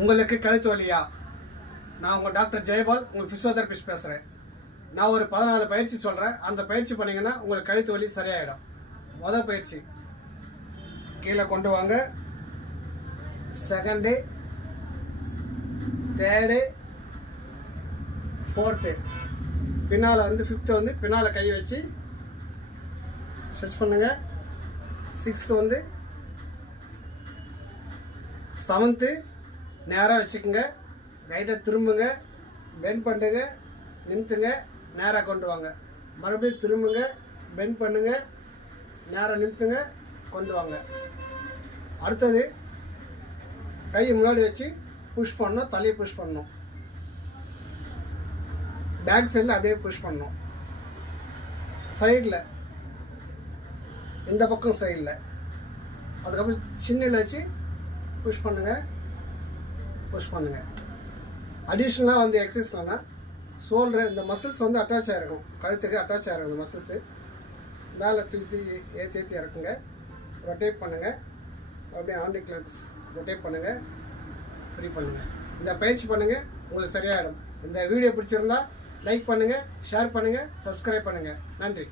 உங்களுக்கு கழுத்து வலியா? நான் உங்கள் டாக்டர் ஜெயபால், உங்கள் ஃபிசியோதெரபிஸ்ட் பேசுகிறேன். நான் ஒரு 14 பயிற்சி சொல்கிறேன். அந்த பயிற்சி பண்ணிங்கன்னா உங்களுக்கு கழுத்து வலி சரியாயிடும். மொதல் பயிற்சி, கீழே கொண்டு வாங்க. செகண்டு, தேர்டு, ஃபோர்த்து, பின்னால் வந்து ஃபிஃப்த்து வந்து பின்னால் கை வச்சு ஸ்ட்ரெச் பண்ணுங்க. சிக்ஸ்த்து வந்து, செவன்த்து நேராக வச்சுக்கோங்க. ரைட்டை திரும்புங்க, பெண்ட் பண்ணுங்க, நிறுத்துங்க, நேராக கொண்டு வாங்க. மறுபடியும் திரும்புங்க, பெண்ட் பண்ணுங்க, நேராக நிறுத்துங்க, கொண்டு வாங்க. அடுத்தது கையை முன்னாடி வச்சு புஷ் பண்ணணும், தலையை புஷ் பண்ணணும். பேக் சைடில் அப்படியே புஷ் பண்ணணும். சைடில் இந்த பக்கம் சைடில், அதுக்கப்புறம் சின்னில் வச்சு புஷ் பண்ணுங்கள், புஷ் பண்ணுங்கள். அடிஷ்னலாக வந்து எக்ஸசைஸ்னா ஷோல்டர் இந்த மசில்ஸ் வந்து அட்டாச் ஆகிருக்கும், கழுத்துக்கு அட்டாச் ஆகிருக்கும். இந்த மசில்ஸு மேலே தூக்கி ஏற்றி இறக்குங்க. ரொட்டேட் பண்ணுங்கள். அப்படியே ஆண்டி கிளாத்ஸ் ரொட்டேட் பண்ணுங்கள், ஃப்ரீ பண்ணுங்கள். இந்த பயிற்சி பண்ணுங்கள், உங்களுக்கு சரியாயிடும். இந்த வீடியோ பிடிச்சிருந்தா லைக் பண்ணுங்கள், ஷேர் பண்ணுங்கள், சப்ஸ்கிரைப் பண்ணுங்கள். நன்றி.